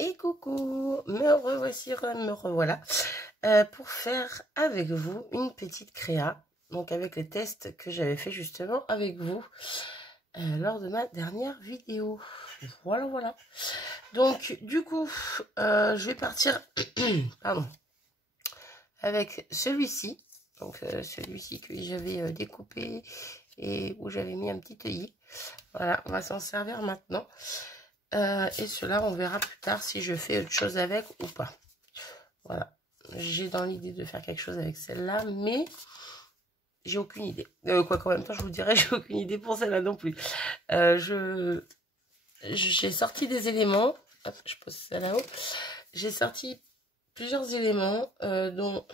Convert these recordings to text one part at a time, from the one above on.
Et coucou, me revoici, me revoilà pour faire avec vous une petite créa, donc avec les tests que j'avais fait justement avec vous lors de ma dernière vidéo. Voilà. Donc du coup, je vais partir pardon, avec celui-ci, donc celui-ci que j'avais découpé et où j'avais mis un petit œillet. Voilà, on va s'en servir maintenant. Et cela, on verra plus tard si je fais autre chose avec ou pas. Voilà. J'ai dans l'idée de faire quelque chose avec celle-là, mais j'ai aucune idée. Quoi qu'en même temps, je vous dirais, j'ai aucune idée pour celle-là non plus. J'ai sorti des éléments. Hop, je pose ça là-haut. J'ai sorti plusieurs éléments, dont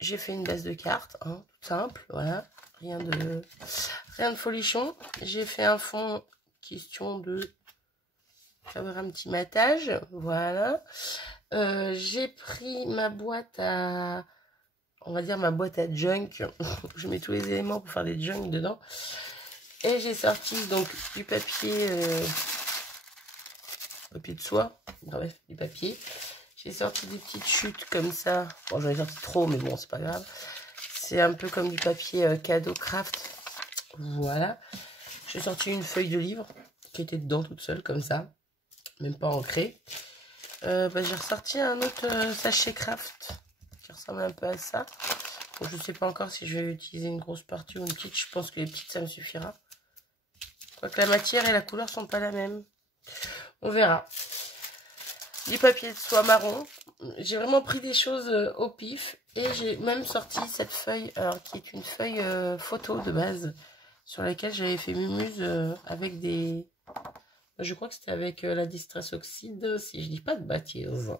j'ai fait une base de cartes, hein, tout simple, voilà. Rien de folichon. J'ai fait un fond, question de faire un petit matage, voilà. J'ai pris ma boîte à, on va dire ma boîte à junk. Je mets tous les éléments pour faire des junk dedans. Et j'ai sorti donc du papier, papier de soie, bref, du papier. J'ai sorti des petites chutes comme ça. Bon, j'en ai sorti trop, mais bon, c'est pas grave. C'est un peu comme du papier cadeau craft. Voilà. J'ai sorti une feuille de livre qui était dedans toute seule, comme ça. Même pas ancrée. J'ai ressorti un autre sachet craft qui ressemble un peu à ça. Bon, je ne sais pas encore si je vais utiliser une grosse partie ou une petite. Je pense que les petites, ça me suffira. Quoique la matière et la couleur sont pas la même. On verra. Du papier de soie marron. J'ai vraiment pris des choses au pif. Et j'ai même sorti cette feuille, alors qui est une feuille photo de base, sur laquelle j'avais fait mumuse avec des... Je crois que c'était avec la Distress Oxide, si je dis pas de bêtises.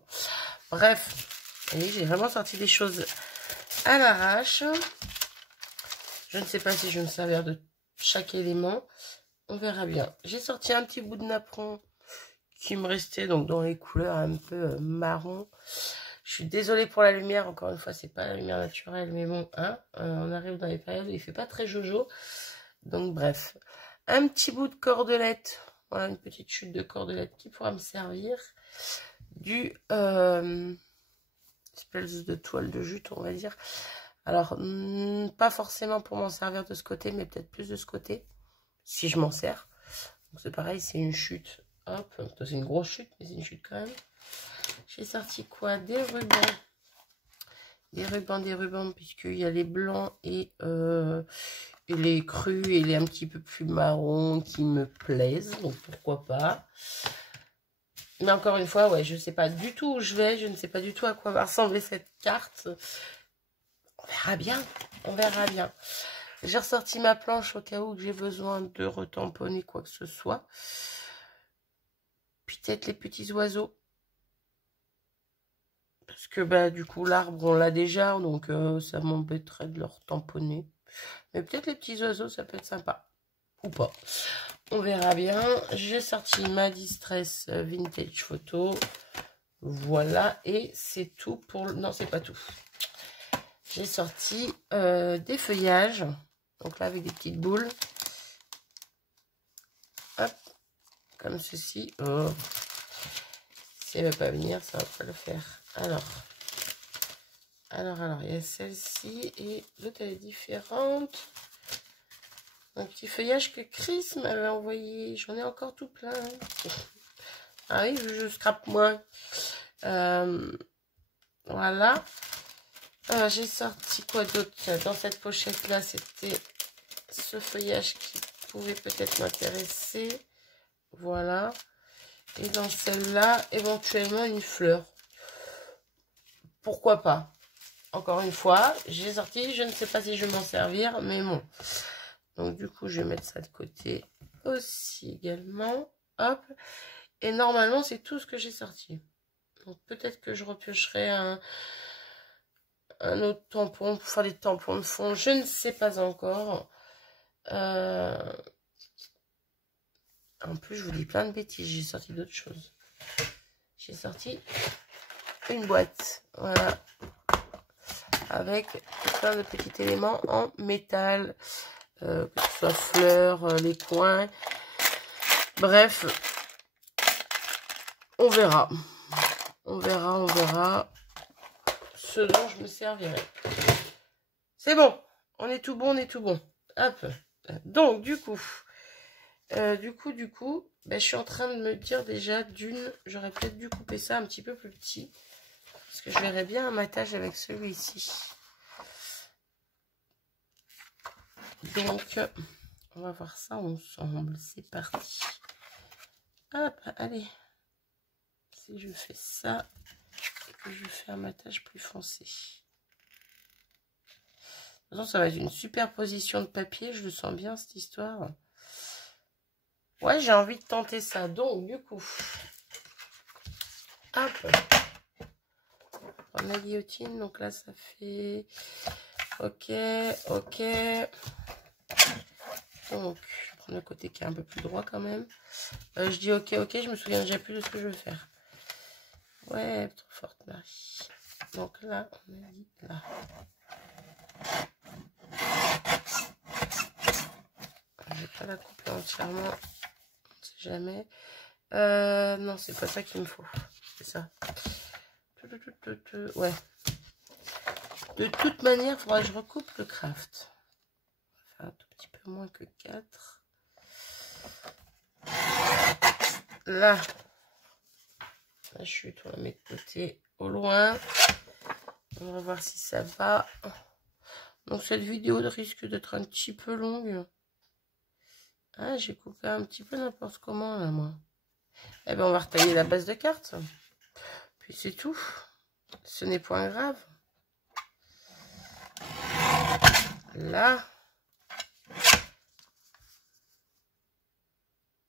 Bref, et j'ai vraiment sorti des choses à l'arrache. Je ne sais pas si je vais me servir de chaque élément. On verra bien. J'ai sorti un petit bout de napperon qui me restait donc dans les couleurs un peu marron. Je suis désolée pour la lumière, encore une fois, c'est pas la lumière naturelle, mais bon, hein, on arrive dans les périodes où il fait pas très jojo. Donc bref, un petit bout de cordelette, voilà, une petite chute de cordelette qui pourra me servir. Du espèce de toile de jute, on va dire. Alors, pas forcément pour m'en servir de ce côté, mais peut-être plus de ce côté, si je m'en sers. Donc c'est pareil, c'est une chute. Hop, c'est une grosse chute, mais c'est une chute quand même. J'ai sorti quoi? Des rubans. Des rubans, puisqu'il y a les blancs et les crus et les un petit peu plus marrons qui me plaisent. Donc pourquoi pas. Mais encore une fois, ouais, je ne sais pas du tout où je vais. Je ne sais pas du tout à quoi va ressembler cette carte. On verra bien. On verra bien. J'ai ressorti ma planche au cas où j'ai besoin de retamponner quoi que ce soit. Peut-être les petits oiseaux. Parce que bah du coup l'arbre on l'a déjà, donc ça m'embêterait de leur tamponner. Mais peut-être les petits oiseaux, ça peut être sympa. Ou pas. On verra bien. J'ai sorti ma Distress Vintage Photo. Voilà. Et c'est tout pour... Non, c'est pas tout. J'ai sorti des feuillages. Donc là, avec des petites boules. Hop. Comme ceci. Oh. Si elle ne va pas venir, ça va pas le faire. Alors, il y a celle-ci et l'autre, elle est différente. Un petit feuillage que Chris m'avait envoyé. J'en ai encore tout plein. Ah oui, je scrape moins. Voilà. J'ai sorti quoi d'autre? Dans cette pochette-là, c'était ce feuillage qui pouvait peut-être m'intéresser. Voilà. Et dans celle-là, éventuellement une fleur. Pourquoi pas? Encore une fois, j'ai sorti. Je ne sais pas si je vais m'en servir, mais bon. Donc du coup, je vais mettre ça de côté aussi également. Hop. Et normalement, c'est tout ce que j'ai sorti. Donc peut-être que je repiocherai un autre tampon pour faire des tampons de fond. Je ne sais pas encore. En plus, je vous dis plein de bêtises. J'ai sorti d'autres choses. J'ai sorti une boîte. Voilà. Avec plein de petits éléments en métal. Que ce soit fleurs, les coins. Bref. On verra. On verra ce dont je me servirai. C'est bon. On est tout bon, Hop. Donc, du coup, ben, je suis en train de me dire déjà j'aurais peut-être dû couper ça un petit peu plus petit. Parce que je verrais bien un matage avec celui-ci. Donc, on va voir ça ensemble. C'est parti. Hop, allez. Si je fais ça, et que je fais un matage plus foncé. De toute façon, ça va être une super position de papier. Je le sens bien, cette histoire. Ouais, j'ai envie de tenter ça. Donc, du coup, hop. On a guillotine. Donc là, ça fait... Ok. Donc, je vais prendre le côté qui est un peu plus droit quand même. Je dis ok. Je me souviens déjà plus de ce que je veux faire. Ouais, trop forte, Marie. Donc là, on a dit là. Je vais pas la couper entièrement. On sait jamais. Non, c'est pas ça qu'il me faut. C'est ça. Ouais. De toute manière, il faudra que je recoupe le craft. On va faire un tout petit peu moins que 4. Là, la chute, on la met de côté au loin. On va voir si ça va. Donc, cette vidéo risque d'être un petit peu longue. Ah, j'ai coupé un petit peu n'importe comment, là, moi. Eh bien, on va retailler la base de carte. Puis c'est tout. Ce n'est point grave. Là.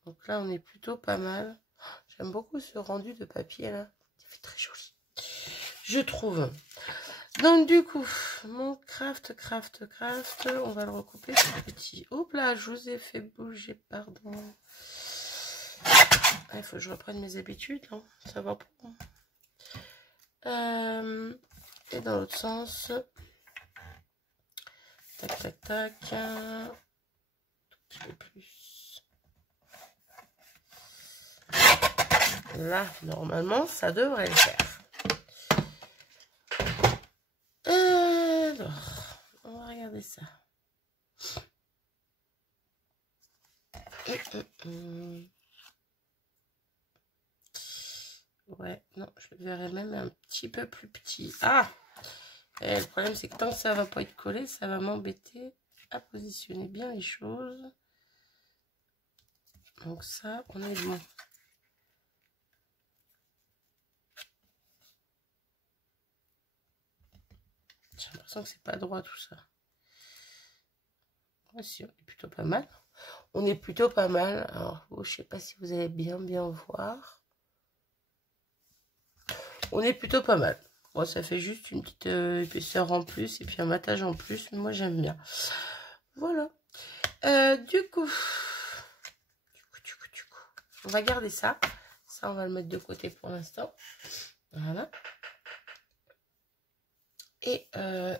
Donc là, on est plutôt pas mal. J'aime beaucoup ce rendu de papier, là. Il fait très joli. Je trouve. Donc, du coup, mon craft. On va le recouper tout petit. Hop là, je vous ai fait bouger, pardon. Il faut que je reprenne mes habitudes, hein. Ça va pas. Et dans l'autre sens. Tac. Un petit peu plus. Là, normalement, ça devrait le faire. Alors, on va regarder ça. Ouais, non, je le verrai même un petit peu plus petit. Ah! Et le problème, c'est que tant que ça va pas être collé, ça va m'embêter à positionner bien les choses. Donc ça, on est bon. J'ai l'impression que c'est pas droit tout ça. Ouais, si, on est plutôt pas mal. On est plutôt pas mal. Alors, je sais pas si vous allez bien voir. On est plutôt pas mal. Bon, ça fait juste une petite épaisseur en plus et puis un matage en plus. Mais moi, j'aime bien. Voilà. Du coup, on va garder ça. Ça, on va le mettre de côté pour l'instant. Voilà. Et on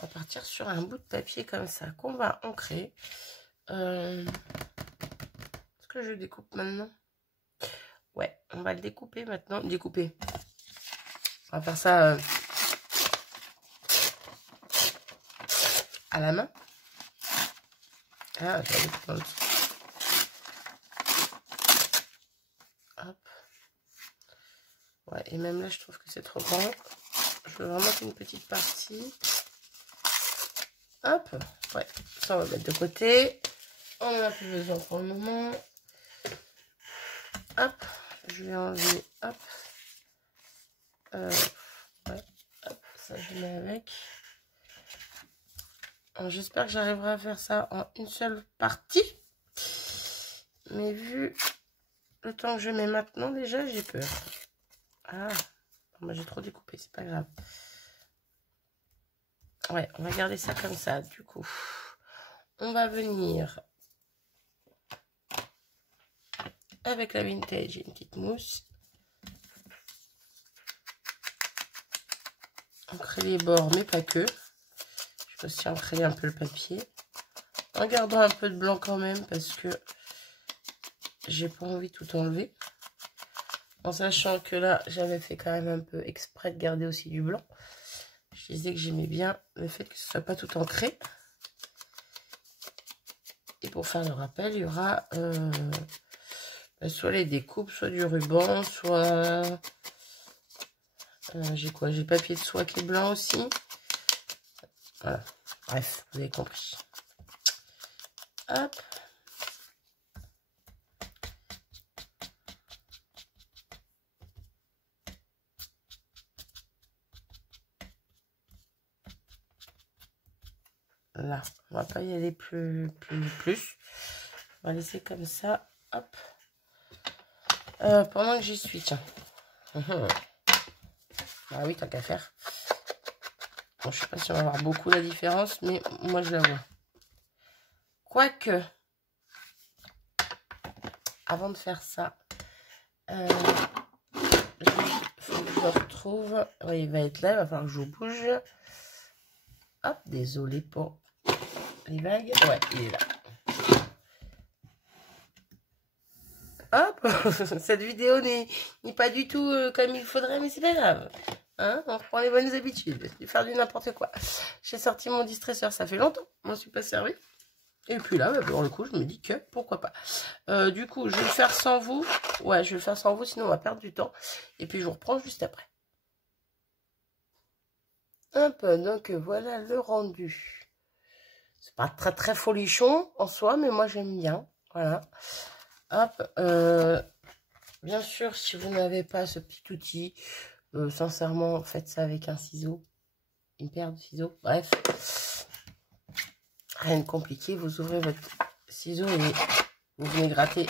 va partir sur un bout de papier comme ça qu'on va ancrer. Est-ce que je découpe maintenant? Ouais, on va le découper maintenant. Découper. On va faire ça à la main. Ah, je vais découper dans le dessous. Hop. Ouais, et même là, je trouve que c'est trop grand. Je veux vraiment une petite partie. Hop. Ouais, ça, on va mettre de côté. On n'en a plus besoin pour le moment. Hop. Je vais enlever. Hop. Ouais. Hop. Ça, je mets avec. J'espère que j'arriverai à faire ça en une seule partie. Mais vu le temps que je mets maintenant, déjà, j'ai peur. Ah, moi j'ai trop découpé, c'est pas grave. Ouais, on va garder ça comme ça, du coup. On va venir avec la vintage et une petite mousse. Ancrer les bords, mais pas que. Je vais aussi ancrer un peu le papier. En gardant un peu de blanc quand même, parce que j'ai pas envie de tout enlever. En sachant que là, j'avais fait quand même un peu exprès de garder aussi du blanc. Je disais que j'aimais bien le fait que ce soit pas tout ancré. Et pour faire le rappel, il y aura soit les découpes, soit du ruban, soit... j'ai quoi? J'ai le papier de soie qui est blanc aussi. Voilà. Bref, vous avez compris. Hop. Là, on va pas y aller plus. On va laisser comme ça. Hop. Pendant que j'y suis, tiens. Ah oui, tant qu'à faire. Bon, je sais pas si on va voir beaucoup la différence, mais moi je la vois. Quoique, avant de faire ça, il faut que je le retrouve. Ouais, il va être là, il va falloir que je bouge. Hop, désolé pour les vagues. Ouais, il est là. Hop, cette vidéo n'est pas du tout comme il faudrait, mais c'est pas grave. Hein, on reprend les bonnes habitudes, de faire du n'importe quoi. J'ai sorti mon distresseur, ça fait longtemps, je m'en suis pas servi. Et puis là, bah, pour le coup, je me dis que pourquoi pas. Du coup, je vais le faire sans vous. Ouais, je vais le faire sans vous, sinon on va perdre du temps. Et puis je vous reprends juste après. Hop, donc voilà le rendu. C'est pas très folichon en soi, mais moi j'aime bien. Voilà. Hop, bien sûr, si vous n'avez pas ce petit outil, sincèrement, faites ça avec un ciseau, une paire de ciseaux, bref. Rien de compliqué, vous ouvrez votre ciseau et vous venez gratter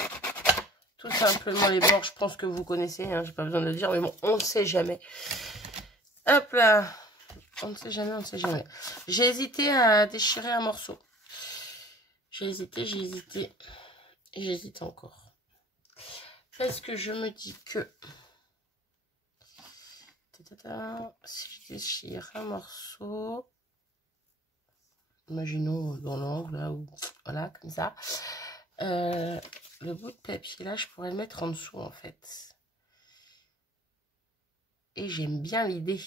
tout simplement les bords. Je pense que vous connaissez, hein, j'ai pas besoin de le dire, mais bon, on ne sait jamais. Hop là, on ne sait jamais, on ne sait jamais. J'ai hésité à déchirer un morceau. J'ai hésité, et j'hésite encore. Parce que je me dis que si je déchire un morceau, imaginons dans l'angle là, ou voilà, comme ça, le bout de papier là, je pourrais le mettre en dessous en fait. Et j'aime bien l'idée.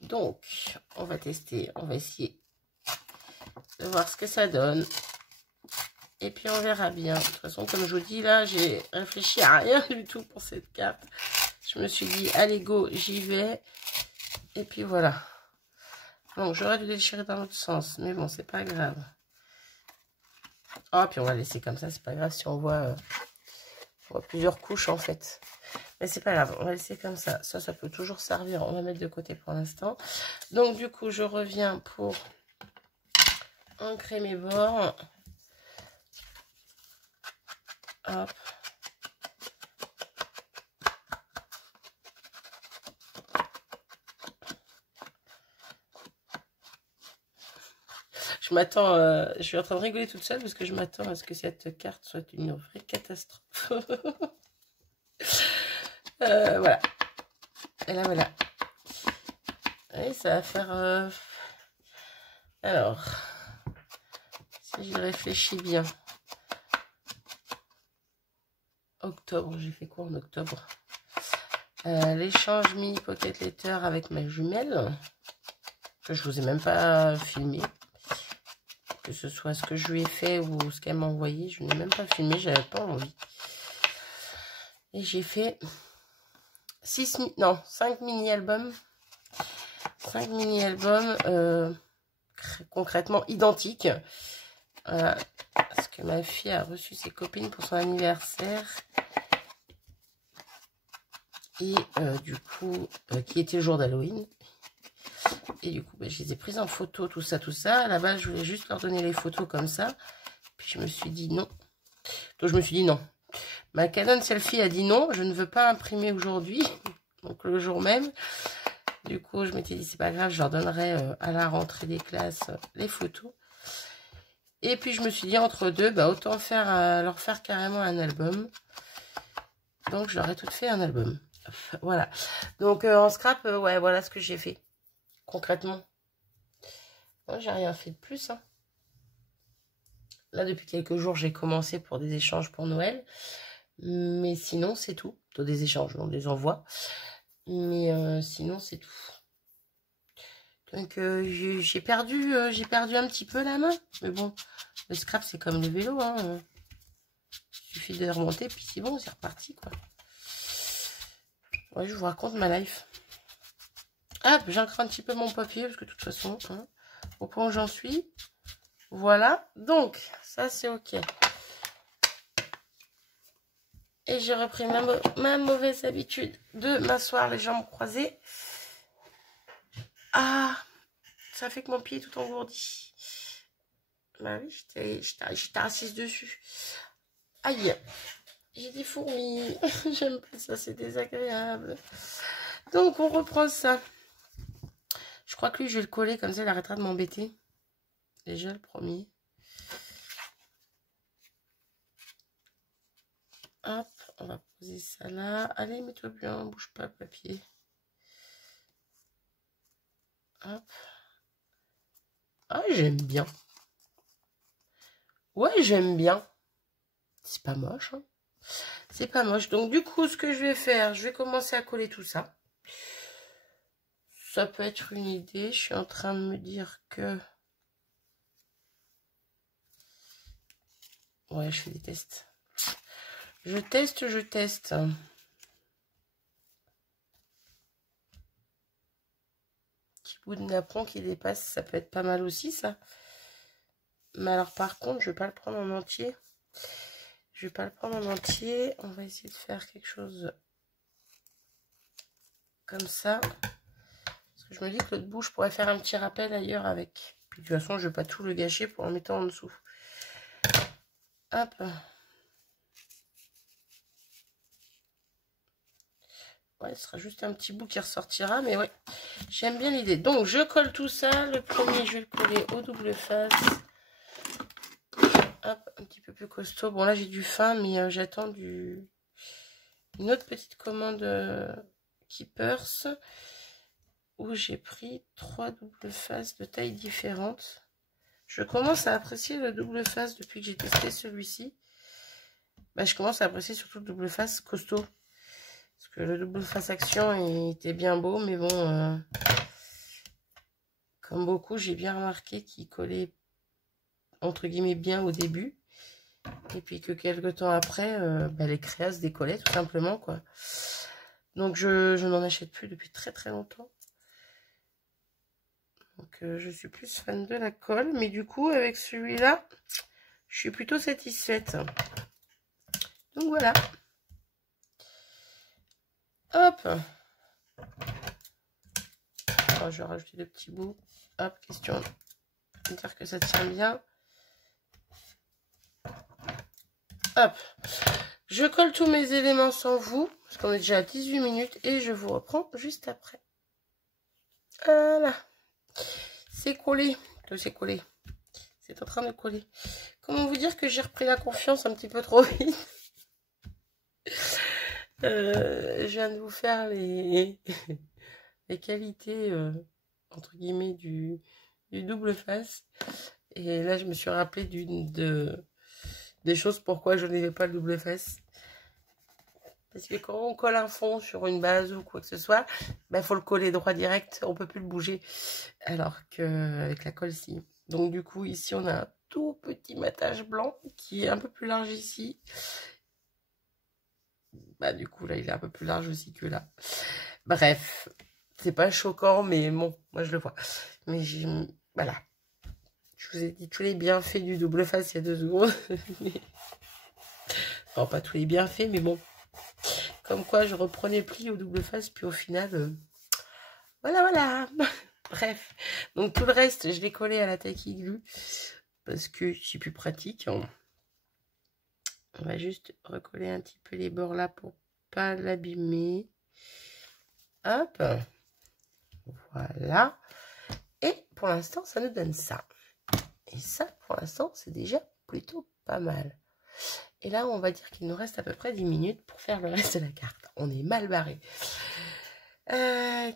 Donc, on va tester, on va essayer de voir ce que ça donne. Et puis on verra bien. De toute façon, comme je vous dis, là, j'ai réfléchi à rien du tout pour cette carte. Je me suis dit, allez go, j'y vais. Et puis voilà. Donc, j'aurais dû déchirer dans l'autre sens. Mais bon, c'est pas grave. Oh, puis on va laisser comme ça. C'est pas grave si on voit plusieurs couches, en fait. Mais c'est pas grave. On va laisser comme ça. Ça peut toujours servir. On va mettre de côté pour l'instant. Donc, du coup, je reviens pour ancrer mes bords. Hop. Je m'attends, je suis en train de rigoler toute seule parce que je m'attends à ce que cette carte soit une vraie catastrophe. Voilà. Et là, voilà. Et ça va faire... Alors, si je réfléchis bien. Octobre, j'ai fait quoi en octobre? L'échange mini pocket letter avec ma jumelle. Que je vous ai même pas filmé. Que ce soit ce que je lui ai fait ou ce qu'elle m'a envoyé. Je n'ai même pas filmé, j'avais pas envie. Et j'ai fait 5 mini-albums. 5 mini-albums concrètement identiques. Parce que ma fille a reçu ses copines pour son anniversaire. Et du coup, qui était le jour d'Halloween. Et du coup, je les ai prises en photo, tout ça. À la base, je voulais juste leur donner les photos comme ça. Puis je me suis dit non. Donc je me suis dit non. Ma Canon Selfie a dit non, je ne veux pas imprimer aujourd'hui. Donc le jour même. Du coup, je m'étais dit c'est pas grave, je leur donnerai à la rentrée des classes les photos. Et puis je me suis dit entre deux, bah, autant leur faire carrément un album. Donc je leur ai toutes fait un album. Voilà. Donc en scrap, ouais, voilà ce que j'ai fait. Concrètement. Moi, j'ai rien fait de plus. Hein. Là, depuis quelques jours, j'ai commencé pour des échanges pour Noël. Mais sinon, c'est tout. Plutôt des échanges, on des envoie. Mais sinon, c'est tout. Donc, j'ai perdu un petit peu la main. Mais bon, le scrap, c'est comme le vélo. Hein. Il suffit de remonter, puis c'est bon, c'est reparti, quoi. Ouais, je vous raconte ma life. Hop, j'encre un petit peu mon papier, parce que de toute façon, hein, au point où j'en suis. Voilà, donc, ça, c'est OK. Et j'ai repris ma mauvaise habitude de m'asseoir les jambes croisées. Ah, ça fait que mon pied est tout engourdi. Bah oui, j'étais assise dessus. Aïe, j'ai des fourmis. J'aime pas ça, c'est désagréable. Donc, on reprend ça. Je crois que lui, je vais le coller, comme ça, il arrêtera de m'embêter. Déjà, le premier. Hop, on va poser ça là. Allez, mets-toi bien, bouge pas le papier. Hop. Ah, j'aime bien. Ouais, j'aime bien. C'est pas moche, hein. C'est pas moche. Donc, du coup, ce que je vais faire, je vais commencer à coller tout ça. Ça peut être une idée. Je suis en train de me dire que... Ouais, je fais des tests. Je teste. Petit bout de napperon qui dépasse, ça peut être pas mal aussi, ça. Mais alors, par contre, je vais pas le prendre en entier. On va essayer de faire quelque chose comme ça. Parce que je me dis que l'autre bout, je pourrais faire un petit rappel ailleurs avec. Puis de toute façon, je vais pas tout le gâcher pour en mettant en dessous. Hop. Ouais, ce sera juste un petit bout qui ressortira, mais ouais, j'aime bien l'idée. Donc, je colle tout ça. Le premier, je vais le coller au double face. Hop, un petit peu plus costaud. Bon, là, j'ai du fin, mais j'attends une autre petite commande Keepers où j'ai pris 3 doubles faces de taille différentes. Je commence à apprécier le double face depuis que j'ai testé celui-ci. Bah, je commence à apprécier surtout le double face costaud. Parce que le double face action il était bien beau, mais bon, comme beaucoup, j'ai bien remarqué qu'il collait entre guillemets bien au début. Et puis que quelques temps après, bah, les créas se décollaient tout simplement, quoi. Donc je n'en achète plus depuis très très longtemps. Donc je suis plus fan de la colle. Mais du coup, avec celui-là, je suis plutôt satisfaite. Donc voilà. Hop. Alors, je vais rajouter deux petits bouts. Hop, question de dire que ça tient bien. Hop. Je colle tous mes éléments sans vous. Parce qu'on est déjà à 18 minutes. Et je vous reprends juste après. Voilà. C'est collé. C'est collé. C'est en train de coller. Comment vous dire que j'ai repris la confiance un petit peu trop vite. Je viens de vous faire les qualités, entre guillemets, du double face. Et là, je me suis rappelé des choses pourquoi je n'avais pas le double face. Parce que quand on colle un fond sur une base ou quoi que ce soit, ben, faut le coller droit direct, on peut plus le bouger. Alors qu'avec la colle, si. Donc du coup, ici, on a un tout petit matage blanc qui est un peu plus large ici. Bah du coup, là, il est un peu plus large aussi que là. Bref, c'est pas choquant, mais bon, moi, je le vois. Mais voilà. Je vous ai dit tous les bienfaits du double face il y a 2 secondes. Non, pas tous les bienfaits, mais bon. Comme quoi, je reprenais pli au double face, puis au final, voilà. Bref. Donc, tout le reste, je l'ai collé à la tacky glue. Parce que c'est plus pratique. On va juste recoller un petit peu les bords là pour pas l'abîmer. Hop. Voilà. Et pour l'instant, ça nous donne ça. Et ça, pour l'instant, c'est déjà plutôt pas mal. Et là, on va dire qu'il nous reste à peu près 10 minutes pour faire le reste de la carte. On est mal barré.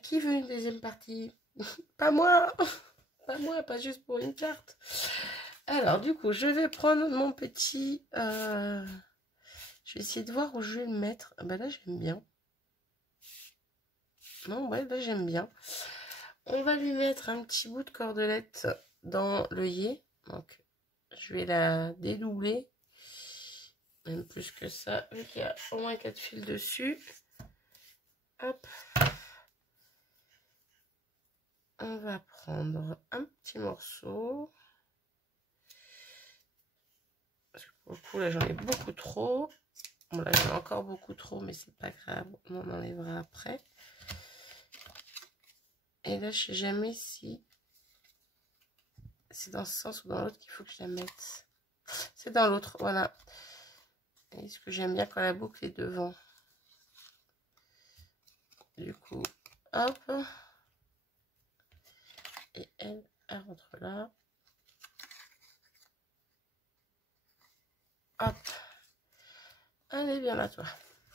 Qui veut une deuxième partie? Pas moi. Pas moi, pas juste pour une carte. Alors, du coup, je vais prendre mon petit... je vais essayer de voir où je vais le mettre. Ah bah là, j'aime bien. Non, ouais, là, j'aime bien. On va lui mettre un petit bout de cordelette dans l'œillet. Donc, je vais la dédoubler. Même plus que ça, vu qu'il y a au moins 4 fils dessus. Hop. On va prendre un petit morceau. Parce que pour le coup, là, j'en ai beaucoup trop. Bon, là, j'en ai encore beaucoup trop, mais c'est pas grave. On en enlèvera après. Et là, je sais jamais si c'est dans ce sens ou dans l'autre qu'il faut que je la mette. C'est dans l'autre, voilà. Et ce que j'aime bien quand la boucle est devant. Du coup, hop. Et elle rentre là. Hop. Allez, bien là, toi.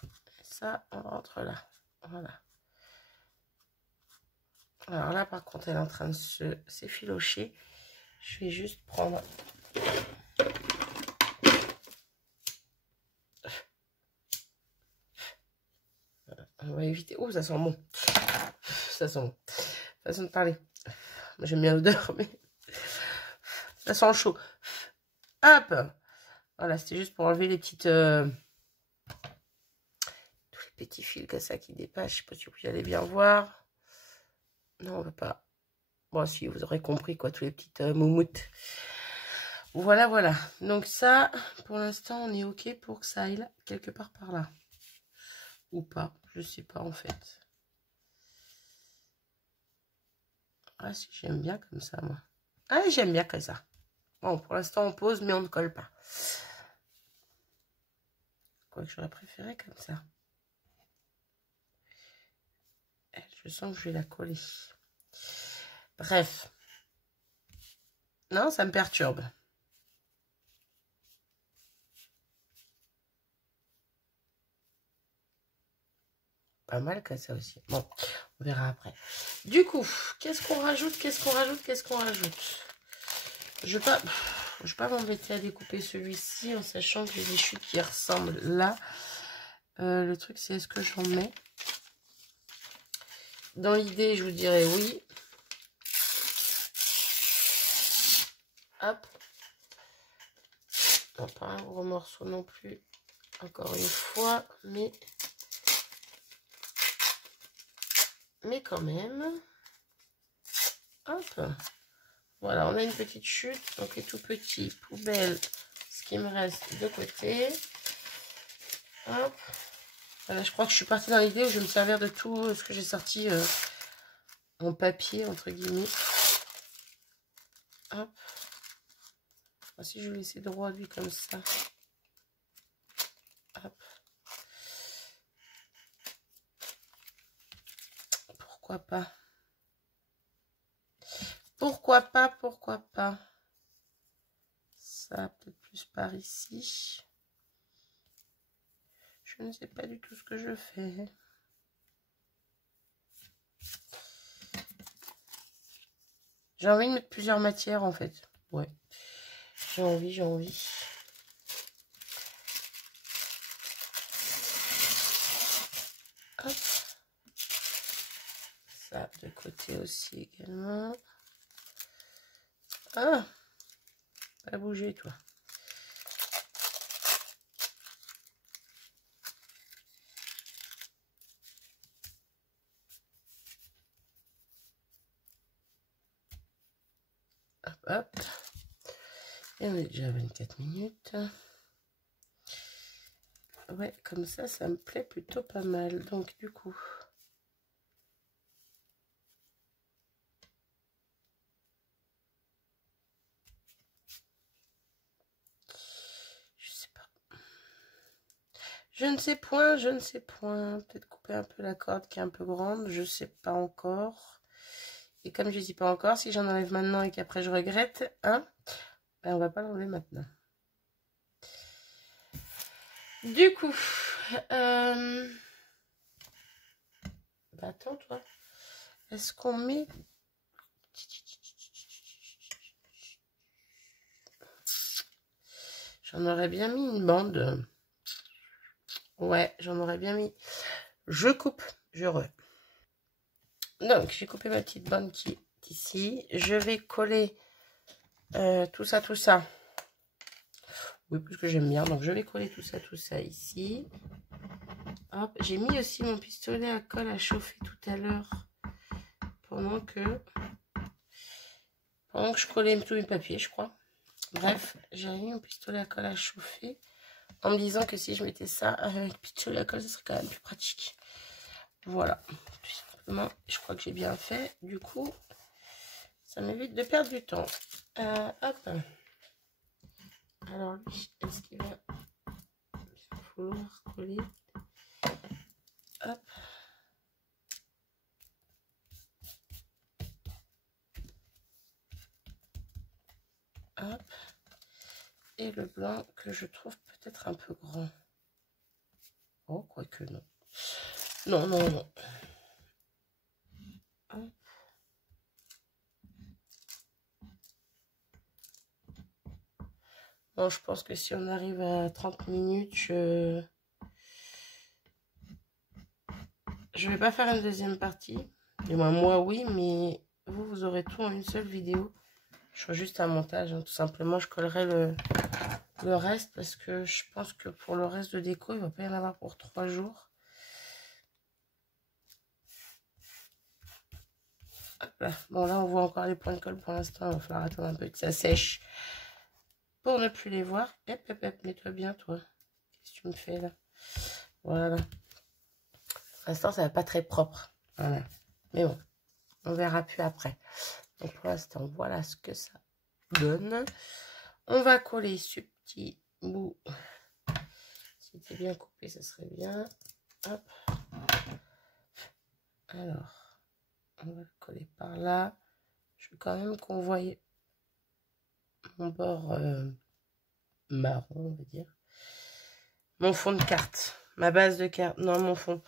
Et ça, on rentre là. Voilà. Alors là, par contre, elle est en train de s'effilocher. Je vais juste prendre... On va éviter... Oh, ça sent bon. Ça sent bon. Façon de parler. J'aime bien l'odeur, mais... Ça sent chaud. Hop. Voilà, c'était juste pour enlever les petites... tous les petits fils comme ça qui dépassent. Je sais pas si vous allez bien voir. Non, on va pas... Bon, si, vous aurez compris, quoi, tous les petites moumoutes. Voilà, voilà. Donc ça, pour l'instant, on est OK pour que ça aille quelque part par là. Ou pas, je sais pas, en fait. Ah, si, j'aime bien comme ça, moi. Ah, j'aime bien comme ça. Bon, pour l'instant, on pose, mais on ne colle pas. Quoi que j'aurais préféré comme ça. Je sens que je vais la coller. Bref. Non, ça me perturbe. Pas mal comme ça aussi. Bon, on verra après. Du coup, qu'est-ce qu'on rajoute? Qu'est-ce qu'on rajoute? Qu'est-ce qu'on rajoute? Je vais pas m'embêter à découper celui-ci en sachant que j'ai des chutes qui ressemblent là. Le truc, c'est est-ce que j'en mets? Dans l'idée, je vous dirais oui. Hop. Non, pas un gros morceau non plus. Encore une fois, mais quand même. Hop. Voilà, on a une petite chute. Donc les tout petits poubelles, ce qui me reste de côté. Hop. Voilà, je crois que je suis partie dans l'idée où je vais me servir de tout ce que j'ai sorti en papier, entre guillemets. Hop. Ah, si je vais laisser droit lui comme ça. Hop. Pourquoi pas? Pourquoi pas? Pourquoi pas? Ça, peut-être plus par ici. Je ne sais pas du tout ce que je fais. J'ai envie de mettre plusieurs matières en fait. Ouais. J'ai envie, j'ai envie. Hop. Ça de côté aussi également. Ah, pas bouger toi. Hop, hop. Et on est déjà à 24 minutes. Ouais, comme ça me plaît plutôt pas mal. Donc du coup... Je ne sais point, je ne sais point. Peut-être couper un peu la corde qui est un peu grande, je ne sais pas encore. Et comme je ne dis pas encore, si j'en enlève maintenant et qu'après je regrette, hein, ben on va pas l'enlever maintenant. Du coup, bah attends toi, est-ce qu'on met... J'en aurais bien mis une bande. Ouais, j'en aurais bien mis. Je coupe, je re. Donc, j'ai coupé ma petite bande qui est ici. Je vais coller tout ça. Oui, plus que j'aime bien. Donc, je vais coller tout ça ici. Hop, j'ai mis aussi mon pistolet à colle à chauffer tout à l'heure. Pendant que je collais tous mes papiers, je crois. Bref, j'ai mis mon pistolet à colle à chauffer. En me disant que si je mettais ça avec pistolet à colle, ce serait quand même plus pratique. Voilà. Tout simplement, je crois que j'ai bien fait. Du coup, ça m'évite de perdre du temps. Hop. Alors lui, est-ce qu'il va bien falloir coller? Hop. Hop. Et le blanc que je trouve peut-être un peu grand. Oh, quoique non. Non. Hop. Bon, je pense que si on arrive à 30 minutes, je vais pas faire une deuxième partie. Et moi oui, mais vous aurez tout en une seule vidéo. Je ferai juste un montage, hein. Tout simplement, je collerai le reste parce que je pense que pour le reste de déco, il va pas y en avoir pour 3 jours. Hop là. Bon, là, on voit encore les points de colle pour l'instant. Il va falloir attendre un peu que ça sèche pour ne plus les voir. Hop, mets-toi bien, toi. Qu'est-ce que tu me fais là? Voilà. Pour l'instant, ça va pas très propre. Voilà. Mais bon, on verra plus après. Donc, pour l'instant, voilà ce que ça donne. On va coller ce petit bout. Si c'était bien coupé, ça serait bien. Hop. Alors, on va le coller par là. Je veux quand même qu'on voie mon bord marron, on va dire. Mon fond de carte. Ma base de carte. Non, mon fond.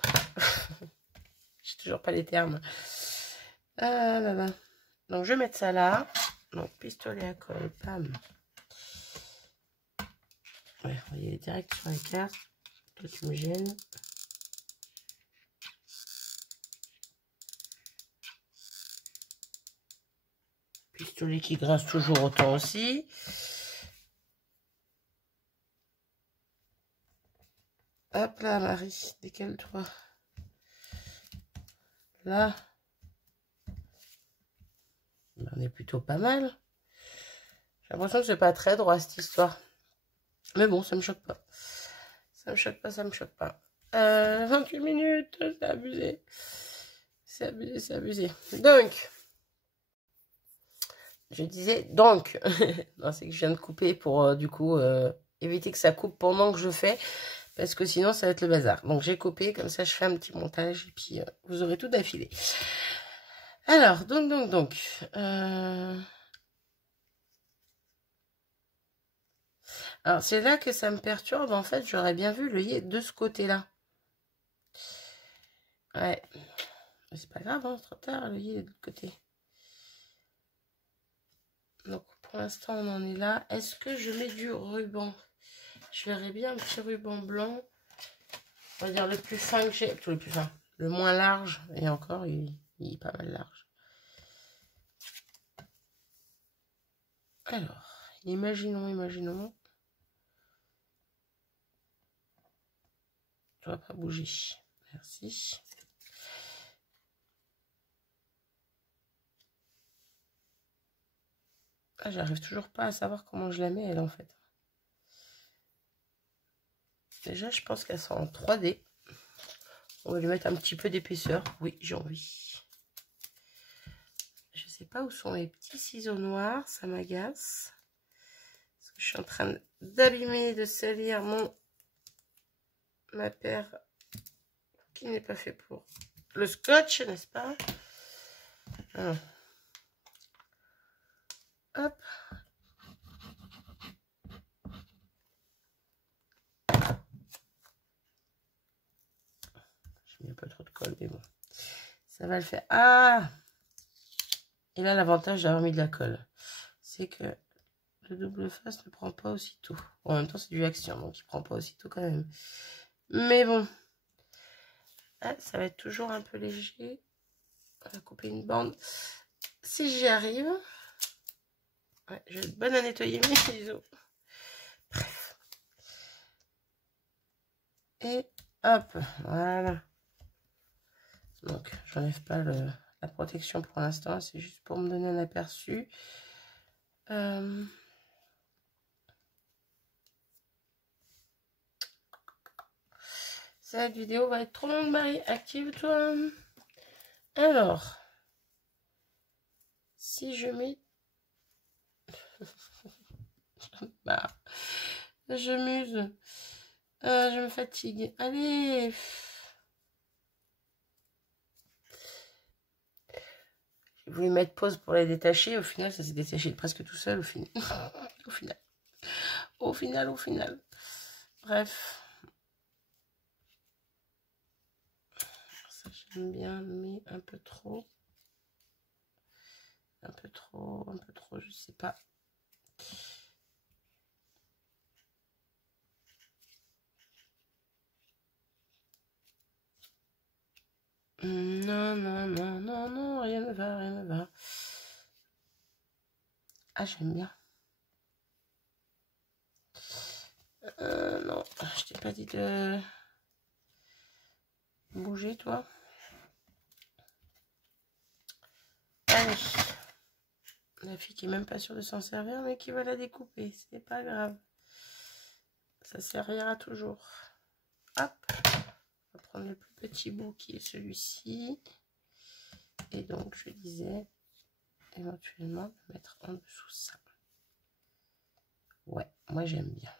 J'ai toujours pas les termes. Ah là là. Donc, je vais mettre ça là. Donc, pistolet à colle. Pam. Ouais, on va y aller direct sur la carte. Toi, tu me gênes. Pistolet qui grince toujours autant aussi. Hop là, Marie, décale-toi. Là, on est plutôt pas mal. J'ai l'impression que c'est pas très droit cette histoire. Mais bon, ça me choque pas. Ça me choque pas. 28 minutes, c'est abusé. C'est abusé. Donc, je disais donc. Non, c'est que je viens de couper pour du coup éviter que ça coupe pendant que je fais. Parce que sinon, ça va être le bazar. Donc, j'ai coupé. Comme ça, je fais un petit montage. Et puis, vous aurez tout d'affilée. Alors, donc. Alors, c'est là que ça me perturbe. En fait, j'aurais bien vu l'œillet de ce côté-là. Ouais. C'est pas grave, hein, trop tard. L'œillet est de l'autre côté. Donc, pour l'instant, on en est là. Est-ce que je mets du ruban? Je verrais bien un petit ruban blanc. On va dire le plus fin que j'ai. Tout le plus fin. Le moins large. Et encore, il est pas mal large. Alors, imaginons. Tu vas pas bouger. Merci. Ah, j'arrive toujours pas à savoir comment je la mets, elle, en fait. Déjà, je pense qu'elle sera en 3D. On va lui mettre un petit peu d'épaisseur. Oui, j'ai envie. Je sais pas où sont mes petits ciseaux noirs. Ça m'agace. Parce que je suis en train d'abîmer, de salir ma paire qui n'est pas fait pour le scotch, n'est-ce pas? Alors. Hop. J'ai mis un peu trop de colle, mais bon. Ça va le faire. Ah! Et là, l'avantage d'avoir mis de la colle, c'est que le double face ne prend pas aussitôt. En même temps, c'est du action, donc il prend pas aussitôt quand même. Mais bon. Ah, ça va être toujours un peu léger. On va couper une bande. Si j'y arrive. Ouais, je vais être bonne à nettoyer mes ciseaux. Bref. Et hop, voilà. Donc, j'enlève pas la protection pour l'instant. C'est juste pour me donner un aperçu. Cette vidéo va être trop longue, Marie. Active-toi. Alors, si je mets... bah, je muse. Je me fatigue. Allez. J'ai voulu mettre pause pour les détacher. Au final, ça s'est détaché presque tout seul. Au final. Au final. Bref. Ça, j'aime bien, mais un peu trop. Un peu trop, je sais pas. Non, rien ne va. Ah, j'aime bien. Non, je t'ai pas dit de bouger, toi. Allez. La fille qui est même pas sûre de s'en servir, mais qui va la découper. C'est pas grave. Ça servira toujours. Hop. On va prendre le plus petit bout qui est celui-ci. Et donc, je disais, éventuellement, mettre en dessous ça. Ouais, moi j'aime bien.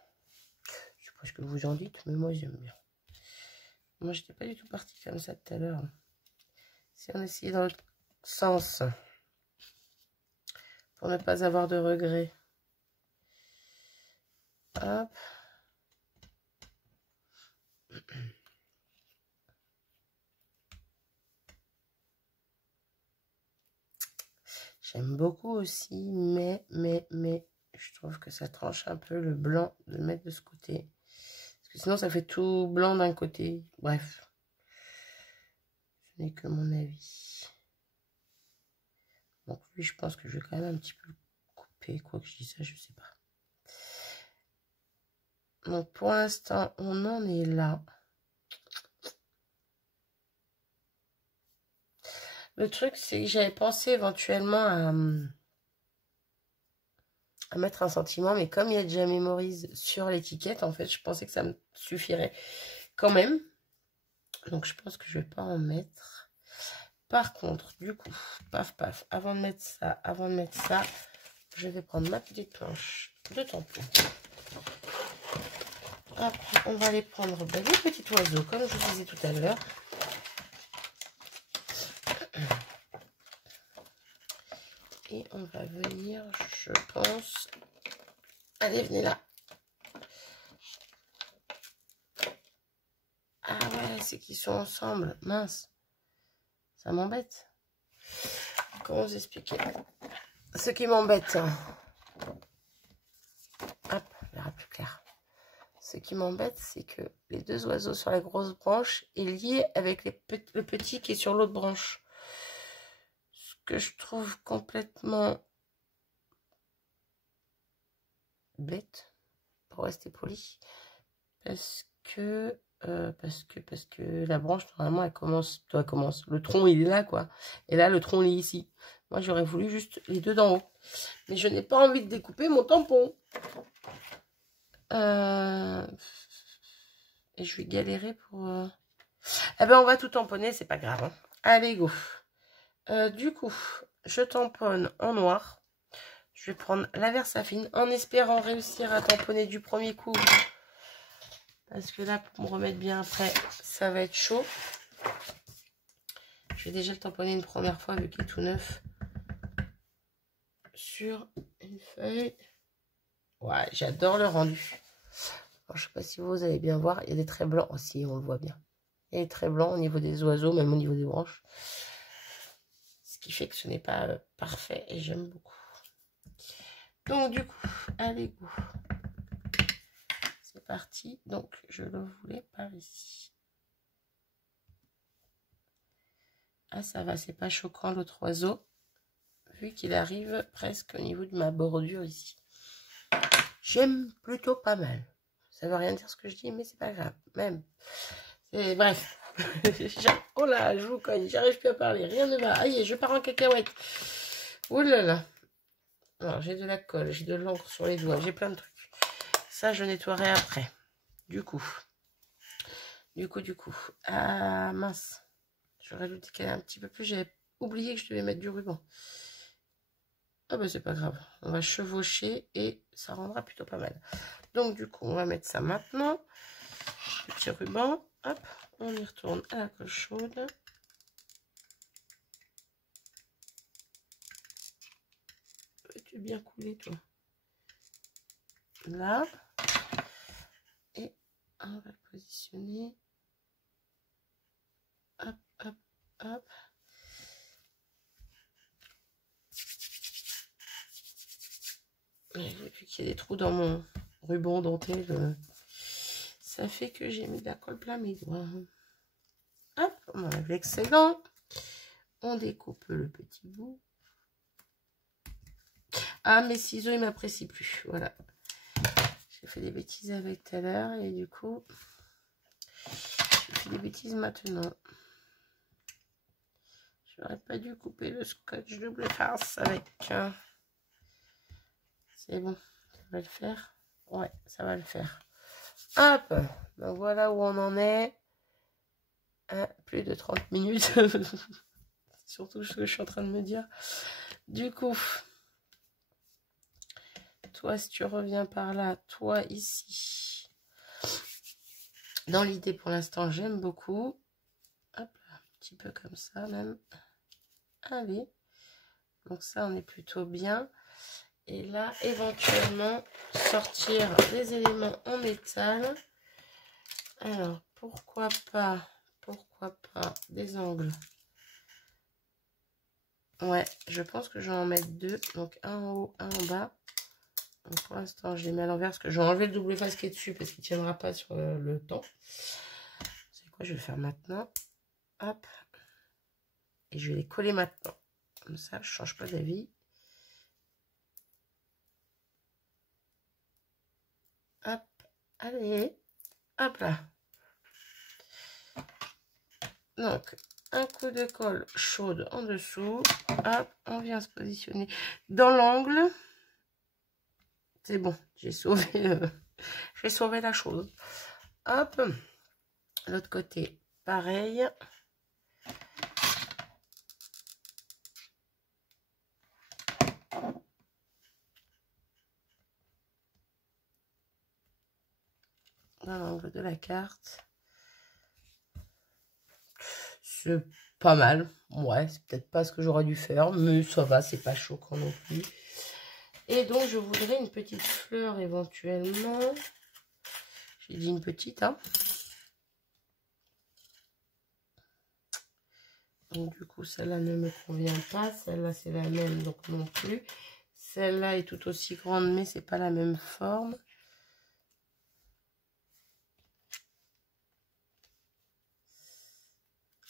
Je sais pas ce que vous en dites, mais moi j'aime bien. Moi, j'étais pas du tout partie comme ça tout à l'heure. Si on essayait dans l'autre sens, pour ne pas avoir de regrets. Hop. J'aime beaucoup aussi, mais je trouve que ça tranche un peu le blanc de le mettre de ce côté. Parce que sinon, ça fait tout blanc d'un côté. Bref. Ce n'est que mon avis. Donc lui, je pense que je vais quand même un petit peu couper. Quoi que je dise ça, je sais pas. Donc pour l'instant, on en est là. Le truc, c'est que j'avais pensé éventuellement à mettre un sentiment, mais comme il y a déjà mémorise sur l'étiquette, en fait, je pensais que ça me suffirait quand même. Donc je pense que je vais pas en mettre. Par contre, du coup, paf, avant de mettre ça, je vais prendre ma petite planche de tampon. Hop, on va aller prendre les petits oiseaux, comme je vous disais tout à l'heure. Et on va venir, je pense... Allez, venez là. Ah ouais, c'est qu'ils sont ensemble. Mince. Ça m'embête. Comment vous expliquer? Ce qui m'embête. Hop, on verra plus clair. Ce qui m'embête, c'est que les deux oiseaux sur la grosse branche est lié avec le petit qui est sur l'autre branche. Ce que je trouve complètement bête, pour rester poli. Parce que la branche, normalement, elle commence. Le tronc, il est là, quoi. Et là, le tronc, il est ici. Moi, j'aurais voulu juste les deux d'en haut. Mais je n'ai pas envie de découper mon tampon. Et je vais galérer pour... Eh ben, on va tout tamponner, c'est pas grave. Hein. Allez, go. Du coup, je tamponne en noir. Je vais prendre la Versafine en espérant réussir à tamponner du premier coup. Parce que là, pour me remettre bien après, ça va être chaud. Je vais déjà le tamponner une première fois vu qu'il est tout neuf. Sur une feuille. Ouais, j'adore le rendu. Alors, je ne sais pas si vous allez bien voir. Il y a des traits blancs aussi, on le voit bien. Il y a des traits blancs au niveau des oiseaux, même au niveau des branches. Ce qui fait que ce n'est pas parfait et j'aime beaucoup. Donc du coup, allez go. C'est parti. Donc je le voulais par ici. Ah ça va, c'est pas choquant l'autre oiseau. Vu qu'il arrive presque au niveau de ma bordure ici. J'aime plutôt pas mal. Ça veut rien dire ce que je dis, mais c'est pas grave. Même. Bref. Oh là, je vous cogne, j'arrive plus à parler. Rien ne va. Aïe, je pars en cacahuète. Oh là là. Alors, j'ai de la colle, j'ai de l'encre sur les doigts, j'ai plein de trucs. Ça, je nettoierai après. Du coup. Ah, mince. J'aurais dû décaler un petit peu plus. J'avais oublié que je devais mettre du ruban. Ah bah, c'est pas grave. On va chevaucher et ça rendra plutôt pas mal. Donc, du coup, on va mettre ça maintenant. Petit ruban. Hop, on y retourne à la colle chaude. Peux-tu bien couler, toi? Là. Et on va le positionner. Hop, hop, hop. Vu qu'il y a des trous dans mon ruban dentelle, ça fait que j'ai mis de la colle plein mes doigts. Hop, on enlève l'excédent. On découpe le petit bout. Ah, mes ciseaux, ils m'apprécient plus. Voilà. J'ai fait des bêtises avec tout à l'heure et du coup, je fais des bêtises maintenant. J'aurais pas dû couper le scotch double face avec... C'est bon, ça va le faire. Ouais, ça va le faire. Hop, donc voilà où on en est. Plus de 30 minutes. Surtout ce que je suis en train de me dire. Du coup, toi, si tu reviens par là, toi ici. Dans l'idée, pour l'instant, j'aime beaucoup. Hop, un petit peu comme ça même. Allez. Donc ça, on est plutôt bien. Et là, éventuellement, sortir des éléments en métal. Alors, pourquoi pas des angles. Ouais, je pense que je vais en mettre deux. Donc, un en haut, un en bas. Donc, pour l'instant, je les mets à l'envers parce que je vais enlever le double face qui est dessus parce qu'il ne tiendra pas sur le temps. C'est quoi, je vais le faire maintenant. Hop. Et je vais les coller maintenant. Comme ça, je ne change pas d'avis. Hop. Allez. Hop là. Donc, un coup de colle chaude en dessous. Hop, on vient se positionner dans l'angle. C'est bon, j'ai sauvé la chose. Hop, l'autre côté, pareil. Dans l'angle de la carte. C'est pas mal. Ouais, c'est peut-être pas ce que j'aurais dû faire, mais ça va, c'est pas choquant non plus. Et donc, je voudrais une petite fleur éventuellement. J'ai dit une petite, hein. Donc, du coup, celle-là ne me convient pas. Celle-là, c'est la même, donc non plus. Celle-là est tout aussi grande, mais c'est pas la même forme.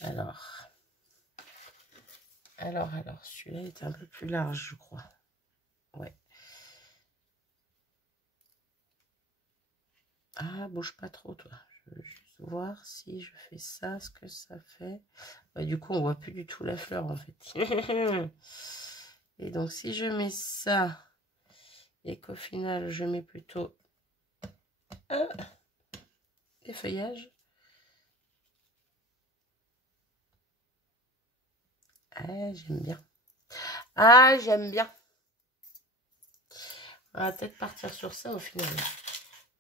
Alors, celui-là est un peu plus large, je crois. Ouais. Ah, bouge pas trop, toi. Je veux juste voir si je fais ça, ce que ça fait. Bah, du coup, on voit plus du tout la fleur, en fait. Et donc, si je mets ça, et qu'au final, je mets plutôt des feuillages. Ah, j'aime bien. Ah, j'aime bien. On va peut-être partir sur ça, au final.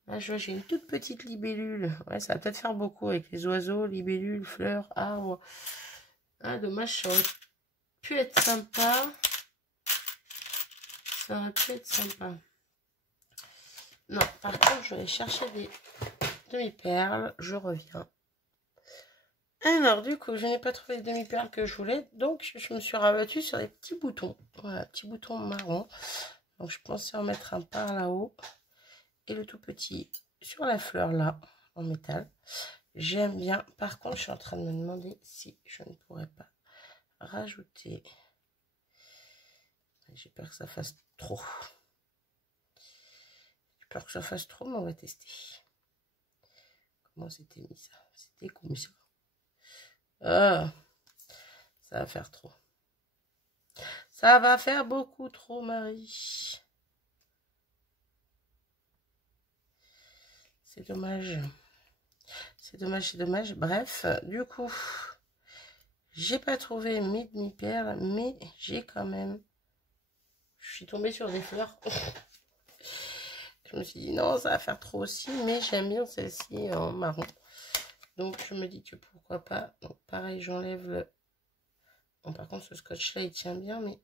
Là, je vois, j'ai une toute petite libellule. Ouais, ça va peut-être faire beaucoup avec les oiseaux, libellules, fleurs, arbres. Ah, dommage, ça aurait pu être sympa. Ça aurait pu être sympa. Non, par contre, je vais aller chercher des demi-perles. Je reviens. Alors, du coup, je n'ai pas trouvé les demi-perles que je voulais. Donc, je me suis rabattue sur des petits boutons. Voilà, petits boutons marron. Donc je pensais en mettre un par là-haut et le tout petit sur la fleur là en métal. J'aime bien. Par contre, je suis en train de me demander si je ne pourrais pas rajouter. J'ai peur que ça fasse trop. J'ai peur que ça fasse trop, mais on va tester. Comment c'était mis ça? C'était comme ça. Ah, ça va faire trop. Ça va faire beaucoup trop, Marie. C'est dommage. C'est dommage, c'est dommage. Bref, du coup, j'ai pas trouvé mes demi-perles, mais j'ai quand même... Je suis tombée sur des fleurs. Je me suis dit, non, ça va faire trop aussi, mais j'aime bien celle-ci en marron. Donc, je me dis que pourquoi pas. Donc, pareil, j'enlève le... Bon, par contre, ce scotch-là, il tient bien, mais...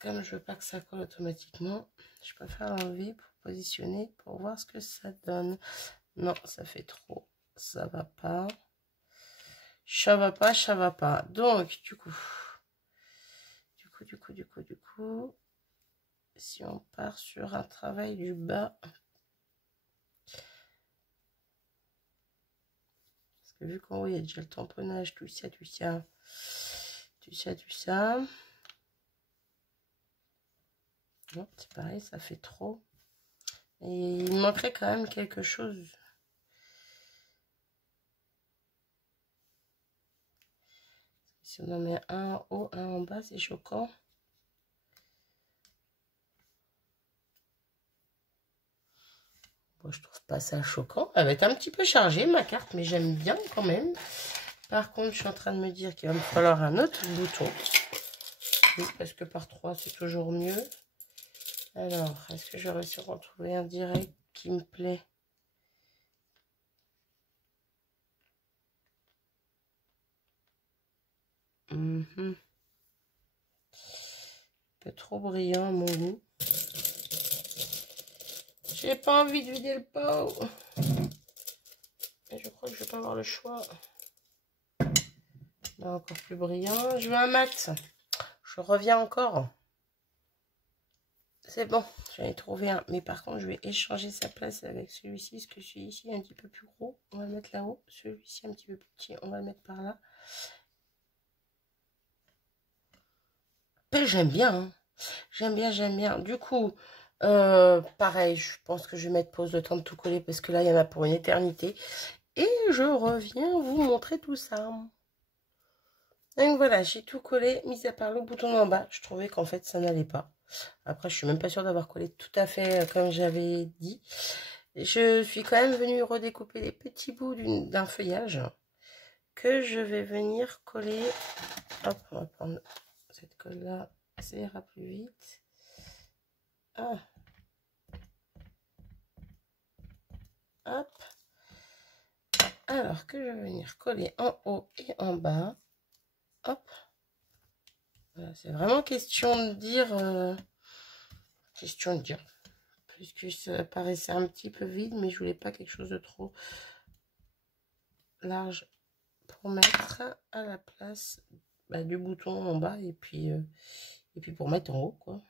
Comme je veux pas que ça colle automatiquement, je préfère l'enlever pour positionner, pour voir ce que ça donne. Non, ça fait trop. Ça va pas. Ça va pas, ça va pas. Donc, du coup, si on part sur un travail du bas, parce que vu qu'en haut, il y a déjà le tamponnage, tout ça. Non, c'est pareil, ça fait trop. Et il manquerait quand même quelque chose. Si on en met un en haut, un en bas, c'est choquant. Bon, je trouve pas ça choquant. Elle va être un petit peu chargée, ma carte, mais j'aime bien quand même. Par contre, je suis en train de me dire qu'il va me falloir un autre bouton. Oui, parce que par 3, c'est toujours mieux. Alors, est-ce que je réussi à retrouver un direct qui me plaît? Un peu trop brillant à mon goût. J'ai pas envie de vider le pot. Et je crois que je vais pas avoir le choix. Là, encore plus brillant. Je veux un mat. Je reviens encore. C'est bon, j'en ai trouvé un. Mais par contre, je vais échanger sa place avec celui-ci. Parce que celui-ci est un petit peu plus gros. On va le mettre là-haut. Celui-ci un petit peu plus petit. On va le mettre par là. J'aime bien. Hein. J'aime bien. Du coup, pareil, je pense que je vais mettre pause le temps de tout coller. Parce que là, il y en a pour une éternité. Et je reviens vous montrer tout ça. Donc voilà, j'ai tout collé, mis à part le bouton en bas. Je trouvais qu'en fait, ça n'allait pas. Après, je suis même pas sûre d'avoir collé tout à fait comme j'avais dit. Je suis quand même venue redécouper les petits bouts d'un feuillage que je vais venir coller. Hop, on va prendre cette colle-là. Ça ira plus vite. Ah. Hop. Alors que je vais venir coller en haut et en bas. Hop. Voilà, c'est vraiment question de dire. Puisque ça paraissait un petit peu vide, mais je voulais pas quelque chose de trop large pour mettre à la place du bouton en bas et puis pour mettre en haut, quoi.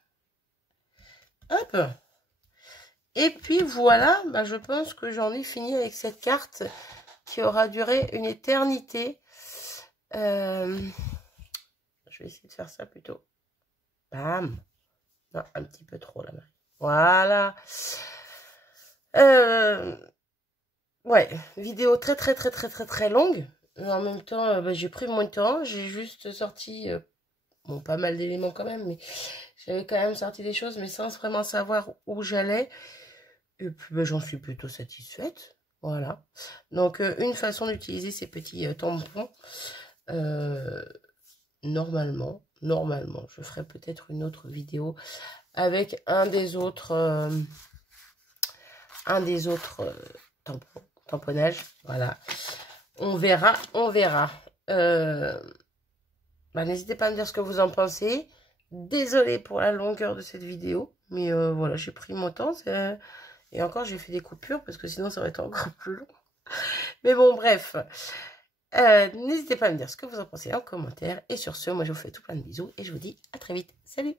Hop. Et puis voilà, je pense que j'en ai fini avec cette carte qui aura duré une éternité. Je vais essayer de faire ça plutôt. Bam. Non, un petit peu trop là, Marie. Voilà. Ouais, vidéo très longue. En même temps, j'ai pris mon temps. J'ai juste sorti, bon, pas mal d'éléments quand même, mais j'avais quand même sorti des choses, mais sans vraiment savoir où j'allais. Et puis, j'en suis plutôt satisfaite. Voilà. Donc, une façon d'utiliser ces petits tampons. Normalement, je ferai peut-être une autre vidéo avec un des autres tamponnages. Voilà. On verra. N'hésitez pas à me dire ce que vous en pensez. Désolée pour la longueur de cette vidéo. Mais voilà, j'ai pris mon temps. Et encore, j'ai fait des coupures parce que sinon, ça aurait été encore plus long. Mais bon, bref. N'hésitez pas à me dire ce que vous en pensez en commentaire. Et sur ce, moi, je vous fais tout plein de bisous. Et je vous dis à très vite. Salut!